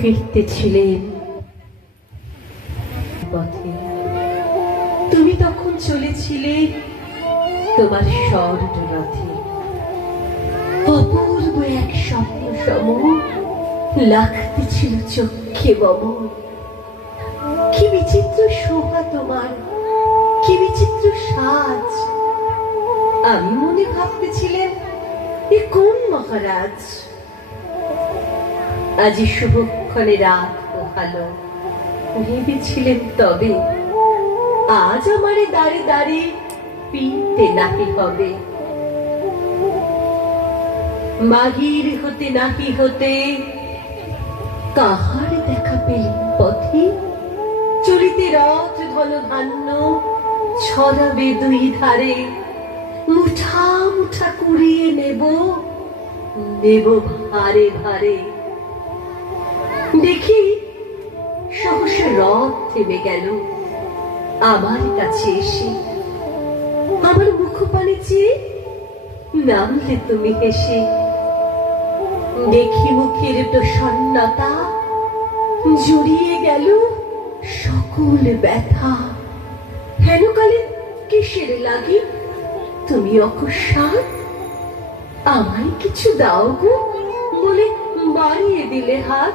ফিরতেছিলেন পথে। তুমি তখন চলেছিলে তোমার স্বর্ণ রথে। অপূর্ব এক স্বপ্ন সম লাগতেছিল চক্ষে বম কি বিচিত্র শোভা তোমার, কি বিচিত্র সাজ। আমি মনে ভাবতেছিলেন এ কোন মহারাজ? আজি শুভক্ষণে রাত পোহালো। ভেবেছিলেন তবে, আজ আমারে দাঁড়ে দাঁড়ে পিনতে নাহি হবে। হতে হতে কাহার দেখা পেলেন পথে? চলিতে রথ ধন ধান্য ছড়াবে দুই ধারে। মুঠা মুঠা কুড়িয়ে নেব নেব ভারে ভারে। দেখি সহসা রথ থেমে গেল। আমার কাছে এসে আমার মুখ পানে চেয়ে নামলে তুমি হেসে, দেখি মুখের প্রসন্নতা জড়িয়ে গেল সকল ব্যথা। হেন কালে কিসের লাগি? তুমি অকস্মাৎ আমায় কিছু দাও গো বলে বাড়িয়ে দিলে হাত।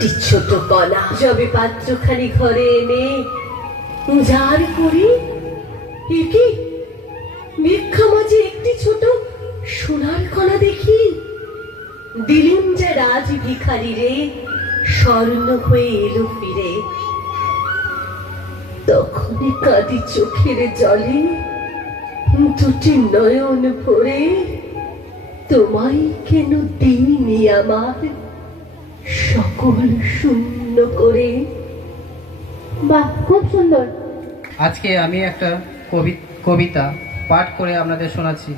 একটি ছোট কলা যবে পাত্রখানি ঘরে এনে যার করি একে ভিক্ষা মাঝে একটি ছোট সোনার কলা দেখি। দিলেন যে রাজ ভিখারি রে, স্বর্ণ হয়ে এলো ফিরে। তখনই কাঁদি চোখের জলে, দুটি নয়ন ভরে, তোমায় কেন দিইনি আমার সকল শূন্য করে। বাহ, খুব সুন্দর। আজকে আমি একটা কবি, কবিতা পাঠ করে আপনাদের শোনাচ্ছি।